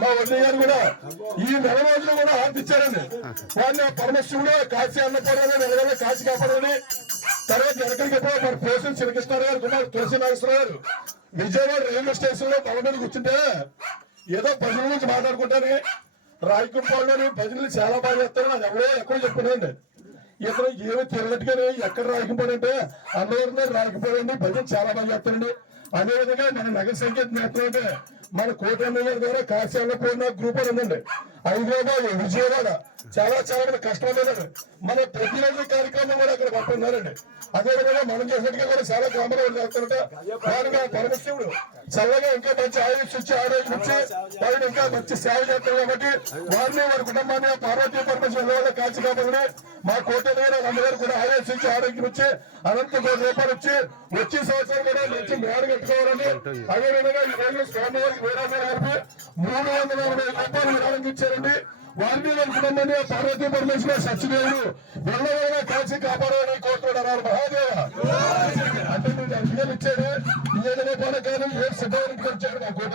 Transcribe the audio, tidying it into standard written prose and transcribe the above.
మా వడ్డీ గారు కూడా ఈ నెల రోజులు కూడా ఆర్తిచ్చారండి. వారిని పరమశివుడు కాశీ అన్నపూర్ణ నెలవేళ కాశీ కాపాడని. తర్వాత ఎక్కడికి మన పోసిన శ్రీకృష్ణ గారు కుమార్ తులసి నాగేశ్వర గారు విజయవాడ రైల్వే స్టేషన్ లో బల మీద కూర్చుంటే ఏదో భజన గురించి మాట్లాడుకుంటాను. రాయకుంపాడులోని భజనలు చాలా బాగా చేస్తారు. అది ఎవరో ఎక్కడ చెప్పుకున్నాండి. ఇతను ఏమి తిరగట్టుగానే ఎక్కడ రాయకుంపాడంటే అన్నవరం రాయకపోడండి భజన చాలా బాగా చేస్తారండి. అదేవిధంగా మన నగర సంకేత నేతలు మన కోటమ్మ గారి ద్వారా కాశీ అన్నపూర్ణ గ్రూప్ అని ఉందండి. హైదరాబాద్ విజయవాడ చాలా మంది కష్టపడ్డారు. మన ప్రతిరోజు కార్యక్రమం కూడా అక్కడ పంపుతున్నారండి. అదేవిధంగా మనం చేసినట్టుగా కూడా చాలా గ్రామాలు చేస్తారట. వారిగా పరమశివుడు చల్లగా ఇంకా మంచి ఆయుష్ ఇచ్చి ఆరోగ్యం ఇచ్చి వారిని ఇంకా మంచి సేవ చేస్తారు. కాబట్టి వారిని వారి కుటుంబాన్ని పార్వతీ పరమేశ్వర కాల్చి కాబట్టి మా కోటమ్మ గారు అందరూ కూడా ఆయుష్ ఇచ్చి ఆరోగ్యం ఇచ్చి అనంత కోటి రూపాయలు వచ్చి వచ్చే సంవత్సరం కూడా మంచి మేడ కట్టుకోవాలని. అదేవిధంగా ఈ రోజు స్వామివారికి వీరాజు గారికి 340 రూపాయలు విరాళం ఇచ్చారండి. వారిని కుటుంబాన్ని పార్వతీ పరమేశ్వర సత్యదేవుడు వెళ్ళవైనా కాల్చి కాపాడాలని కోరుతున్నాడు. మహాదేవ అంటే మీరు అధికారులు ఇచ్చాడు. ఈ రూపాయలు కానీ ఏ సిద్ధానికి వచ్చాడు మా కోట